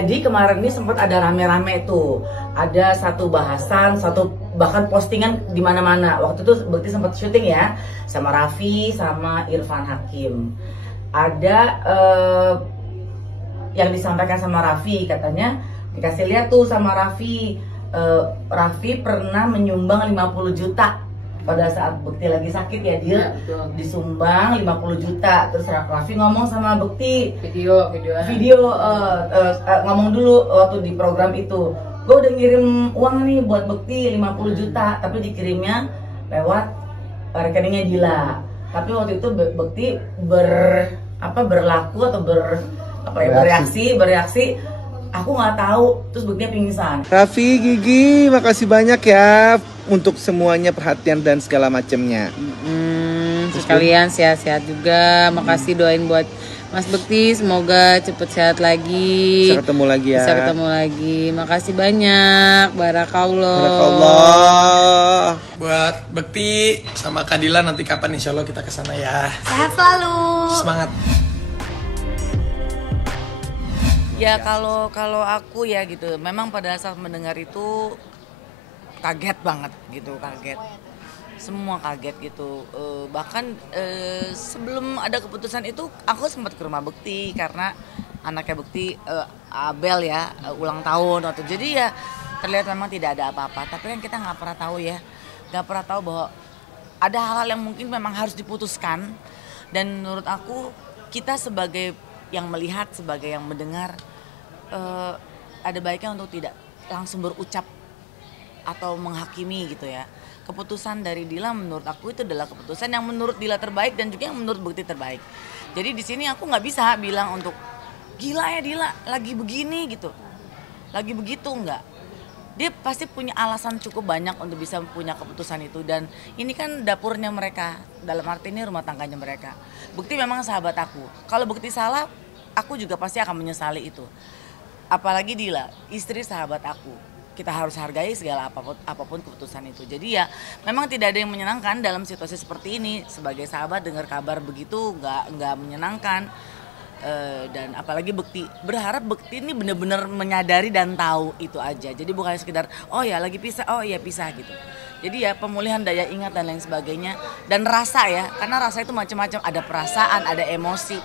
Jadi kemarin ini sempat ada rame-rame tuh, ada satu bahasan, satu bahkan postingan di mana-mana. Waktu itu Bekti sempat syuting ya sama Raffi sama Irfan Hakim. Ada yang disampaikan sama Raffi, katanya dikasih lihat tuh sama Raffi, Raffi pernah menyumbang 50 juta pada saat Bekti lagi sakit ya, dia disumbang 50 juta. Terus Raffi ngomong sama Bekti, video ngomong dulu waktu di program itu, gue udah ngirim uang nih buat Bekti 50 juta, tapi dikirimnya lewat rekeningnya Dila. Tapi waktu itu Bekti berlaku atau bereaksi, aku nggak tahu, terus Bekti pingsan. Raffi, Gigi, makasih banyak ya untuk semuanya, perhatian dan segala macamnya. Sekalian sehat-sehat juga. Makasih doain buat Mas Bekti, semoga cepet sehat lagi. Bisa ketemu lagi ya. Bisa ketemu lagi. Makasih banyak. Barakallah. Barakallah. Buat Bekti sama Kadila, nanti kapan insya Allah kita kesana ya. Sehat selalu. Semangat. Ya kalau aku ya gitu, memang pada saat mendengar itu kaget banget gitu, kaget. Semua kaget gitu. Bahkan sebelum ada keputusan itu aku sempat ke rumah Bekti karena anaknya Bekti, Abel ya, ulang tahun waktu. Jadi ya terlihat memang tidak ada apa-apa. Tapi kan kita nggak pernah tahu ya, nggak pernah tahu bahwa ada hal-hal yang mungkin memang harus diputuskan. Dan menurut aku kita sebagai yang melihat, sebagai yang mendengar, ada baiknya untuk tidak langsung berucap atau menghakimi gitu ya. Keputusan dari Dila menurut aku itu adalah keputusan yang menurut Dila terbaik dan juga yang menurut Bekti terbaik. Jadi di sini aku nggak bisa bilang untuk gila ya Dila lagi begini gitu, lagi begitu, enggak. Dia pasti punya alasan cukup banyak untuk bisa punya keputusan itu, dan ini kan dapurnya mereka, dalam arti ini rumah tangganya mereka. Bekti memang sahabat aku, kalau Bekti salah aku juga pasti akan menyesali itu. Apalagi Dila, istri sahabat aku. Kita harus hargai segala apapun keputusan itu. Jadi ya memang tidak ada yang menyenangkan dalam situasi seperti ini. Sebagai sahabat dengar kabar begitu nggak menyenangkan. Dan apalagi Bekti, berharap Bekti ini benar-benar menyadari dan tahu itu aja. Jadi bukan sekedar oh ya lagi pisah, oh iya pisah gitu. Jadi ya pemulihan daya ingat dan lain sebagainya. Dan rasa ya, karena rasa itu macam-macam. Ada perasaan, ada emosi.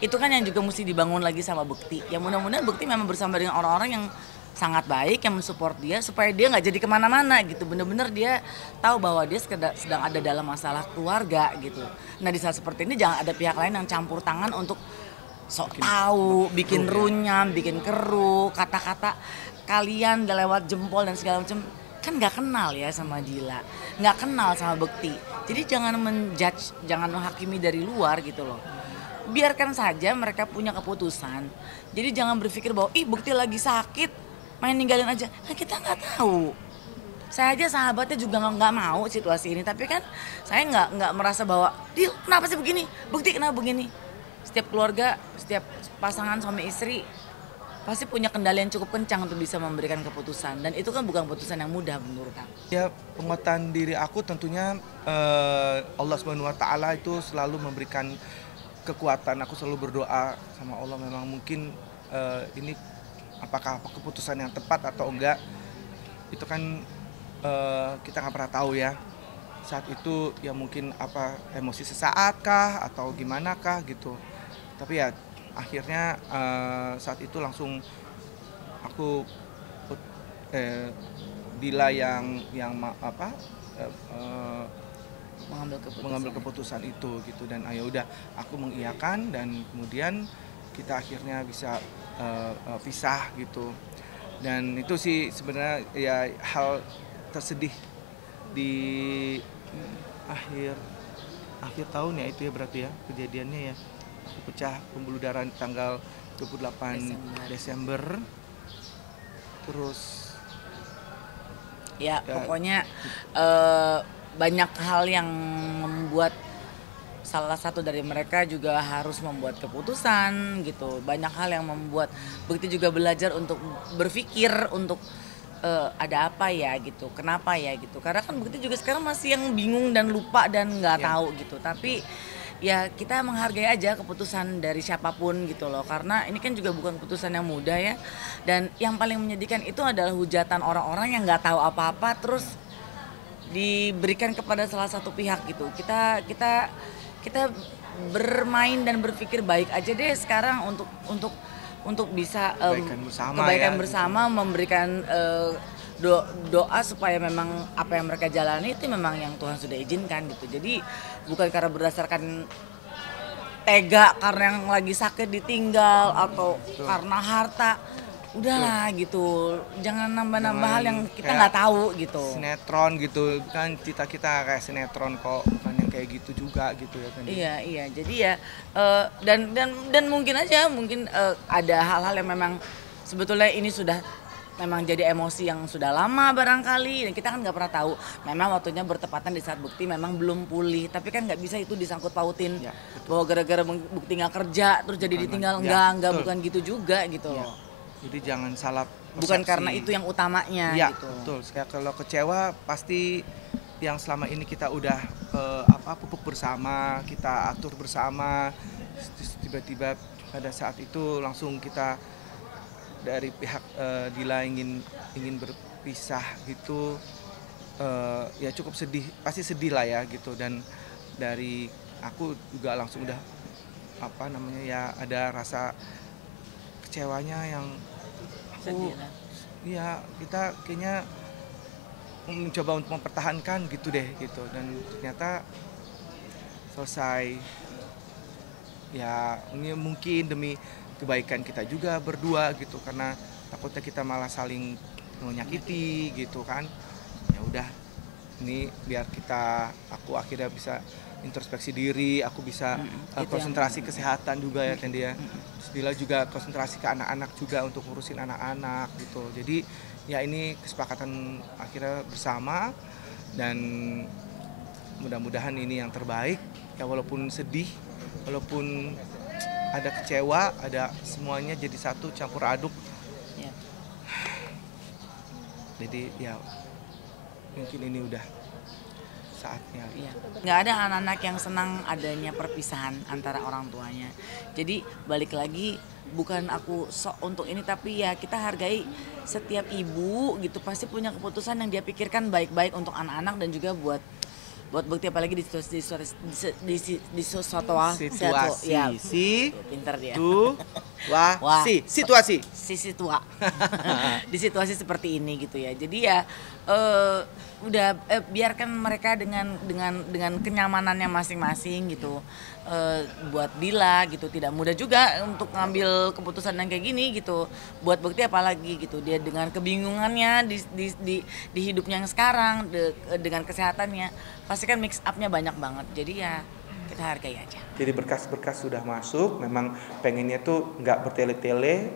Itu kan yang juga mesti dibangun lagi sama Bekti. Ya mudah-mudahan Bekti memang bersama dengan orang-orang yang sangat baik, yang mensupport dia supaya dia nggak jadi kemana-mana gitu. Bener-bener dia tahu bahwa dia sedang ada dalam masalah keluarga gitu. Nah di saat seperti ini jangan ada pihak lain yang campur tangan untuk sok tahu, bikin runyam, bikin keruh, kata-kata kalian udah lewat jempol dan segala macam. Kan nggak kenal ya sama Dila, nggak kenal sama Bekti. Jadi jangan menjudge, jangan menghakimi dari luar gitu loh. Biarkan saja mereka punya keputusan. Jadi jangan berpikir bahwa ih Bekti lagi sakit, main ninggalin aja. Nah kita nggak tahu. Saya aja sahabatnya juga nggak mau situasi ini. Tapi kan saya nggak merasa bahwa Dil kenapa sih begini, Bekti kenapa begini. Setiap keluarga, setiap pasangan suami istri pasti punya kendali yang cukup kencang untuk bisa memberikan keputusan. Dan itu kan bukan keputusan yang mudah menurut aku. Ya penguatan diri aku tentunya Allah SWT itu selalu memberikan kekuatan. Aku selalu berdoa sama Allah, memang mungkin ini apakah keputusan yang tepat atau enggak, itu kan kita nggak pernah tahu ya. Saat itu ya mungkin apa emosi sesaat kah atau gimana kah gitu. Tapi ya akhirnya saat itu langsung aku Dila yang mengambil keputusan itu gitu. Dan ya udah aku mengiyakan, dan kemudian kita akhirnya bisa pisah gitu. Dan itu sih sebenarnya ya hal tersedih di akhir tahun ya, itu ya berarti ya kejadiannya ya. Aku pecah pembuluh darah tanggal 28 Desember. Terus ya pokoknya banyak hal yang membuat salah satu dari mereka juga harus membuat keputusan gitu. Banyak hal yang membuat Bekti juga belajar untuk berpikir untuk ada apa ya gitu, kenapa ya gitu. Karena kan Bekti juga sekarang masih yang bingung dan lupa dan nggak tahu gitu. Tapi ya kita menghargai aja keputusan dari siapapun gitu loh, karena ini kan juga bukan keputusan yang mudah ya. Dan yang paling menyedihkan itu adalah hujatan orang-orang yang nggak tahu apa-apa terus diberikan kepada salah satu pihak gitu. Kita bermain dan berpikir baik aja deh sekarang untuk bisa kebaikan bersama, memberikan doa supaya memang apa yang mereka jalani itu memang yang Tuhan sudah izinkan gitu. Jadi bukan karena berdasarkan tega karena yang lagi sakit ditinggal atau karena harta. Udahlah gitu, jangan nambah-nambah hal yang kita nggak tahu gitu. Sinetron gitu kan, kita kayak sinetron kok, bukan yang kayak gitu juga gitu ya kan. Iya, jadi ya dan mungkin ada hal-hal yang memang sebetulnya ini sudah memang jadi emosi yang sudah lama barangkali, dan kita kan nggak pernah tahu. Memang waktunya bertepatan di saat bukti memang belum pulih, tapi kan nggak bisa itu disangkut pautin ya, bahwa gara-gara bukti nggak kerja terus jadi ditinggal. Enggak, bukan gitu juga gitu loh. Jadi jangan salah persepsi. Bukan karena itu yang utamanya ya, gitu. Betul. Kalau kecewa pasti yang selama ini kita udah pupuk bersama, kita atur bersama, tiba-tiba pada saat itu langsung kita dari pihak Dila ingin berpisah gitu, ya cukup sedih, pasti sedih lah ya gitu. Dan dari aku juga langsung udah ada rasa kecewanya yang ya kita kayaknya mencoba untuk mempertahankan gitu deh gitu, dan ternyata selesai ya. Ini mungkin demi kebaikan kita juga berdua gitu, karena takutnya kita malah saling menyakiti gitu kan. Ya udah, ini biar aku akhirnya bisa introspeksi diri, aku bisa konsentrasi kesehatan juga ya Tendi ya. Dila juga konsentrasi ke anak-anak juga untuk ngurusin anak-anak gitu. Jadi ya ini kesepakatan akhirnya bersama, dan mudah-mudahan ini yang terbaik ya, walaupun sedih, walaupun ada kecewa, ada semuanya jadi satu campur aduk ya. Jadi ya mungkin ini udah saatnya. Iya. Nggak ada anak-anak yang senang adanya perpisahan antara orang tuanya. Jadi balik lagi, bukan aku sok untuk ini, tapi ya kita hargai setiap ibu gitu, pasti punya keputusan yang dia pikirkan baik-baik untuk anak-anak dan juga buat bukti, apalagi di suatu situasi ya, pinter dia. Situasi di situasi seperti ini gitu ya. Jadi ya biarkan mereka dengan kenyamanannya masing-masing gitu. Buat Dila gitu tidak mudah juga untuk ngambil keputusan yang kayak gini gitu. Buat bukti apalagi gitu, dia dengan kebingungannya di hidupnya yang sekarang, dengan kesehatannya, pasti kan mix up-nya banyak banget. Jadi ya kita hargai aja. Jadi berkas-berkas sudah masuk, memang pengennya tuh nggak bertele-tele,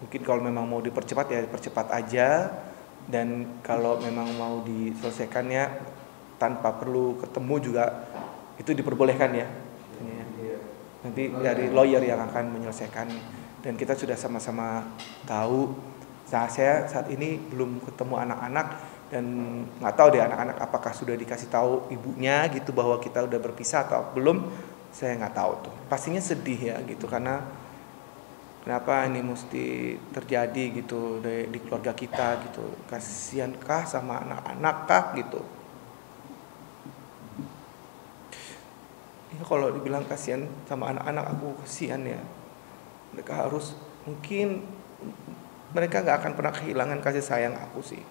mungkin kalau memang mau dipercepat ya dipercepat aja, dan kalau memang mau diselesaikannya tanpa perlu ketemu juga itu diperbolehkan ya. Nanti dari lawyer yang akan menyelesaikan, dan kita sudah sama-sama tahu. Nah, saya saat ini belum ketemu anak-anak dan nggak tahu deh anak-anak apakah sudah dikasih tahu ibunya gitu bahwa kita udah berpisah atau belum. Saya nggak tahu tuh. Pastinya sedih ya gitu, karena kenapa ini mesti terjadi gitu di keluarga kita gitu. Kasihan kah sama anak-anak kah gitu. Ya kalau dibilang kasihan sama anak-anak, aku kasihan ya. Mereka harus, mungkin mereka nggak akan pernah kehilangan kasih sayang aku sih.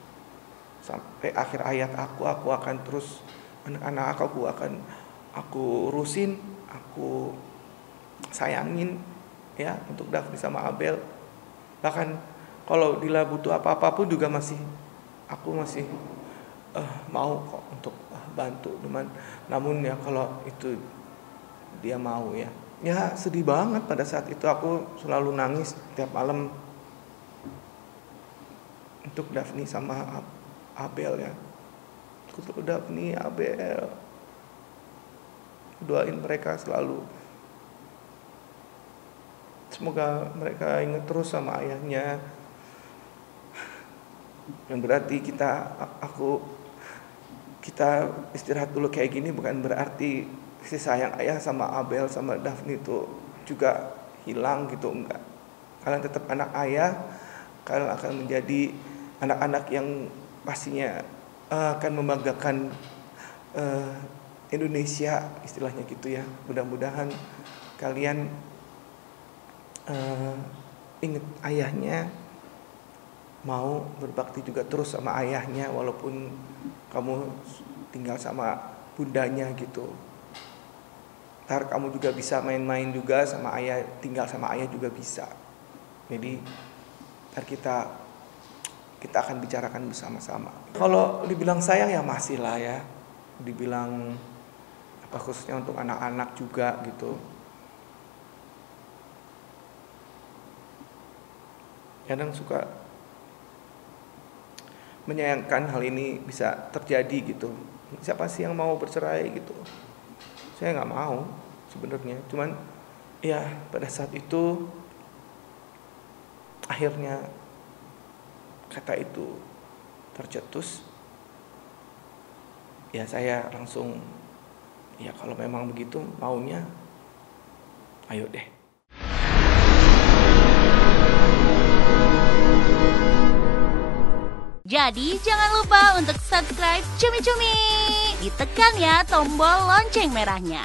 Sampai akhir hayat aku akan terus, anak-anak aku urusin, aku sayangin ya, untuk Daphne sama Abel. Bahkan kalau Dila butuh apa-apa pun juga aku masih mau kok untuk bantu. Namun ya kalau itu dia mau ya sedih banget. Pada saat itu aku selalu nangis tiap malam untuk Daphne sama Abel ya. Untuk Daphne, Abel, doain mereka selalu, semoga mereka ingat terus sama ayahnya. Dan berarti kita kita istirahat dulu kayak gini bukan berarti kasih sayang ayah sama Abel sama Daphne itu juga hilang gitu, enggak. Kalian tetap anak ayah, kalian akan menjadi anak-anak yang pastinya akan membanggakan Indonesia istilahnya gitu ya. Mudah-mudahan kalian ingat ayahnya, mau berbakti juga terus sama ayahnya walaupun kamu tinggal sama bundanya gitu. Ntar kamu juga bisa main-main juga sama ayah, tinggal sama ayah juga bisa. Jadi ntar kita akan bicarakan bersama-sama. Kalau dibilang sayang ya masih lah ya, dibilang apa khususnya untuk anak-anak juga gitu. Kadang suka menyayangkan hal ini bisa terjadi gitu. Siapa sih yang mau bercerai gitu? Saya nggak mau sebenarnya. Cuman ya pada saat itu akhirnya kata itu tercetus. Ya saya langsung ya kalau memang begitu maunya, ayo deh. Jadi jangan lupa untuk subscribe Cumi Cumi. Ditekan ya tombol lonceng merahnya.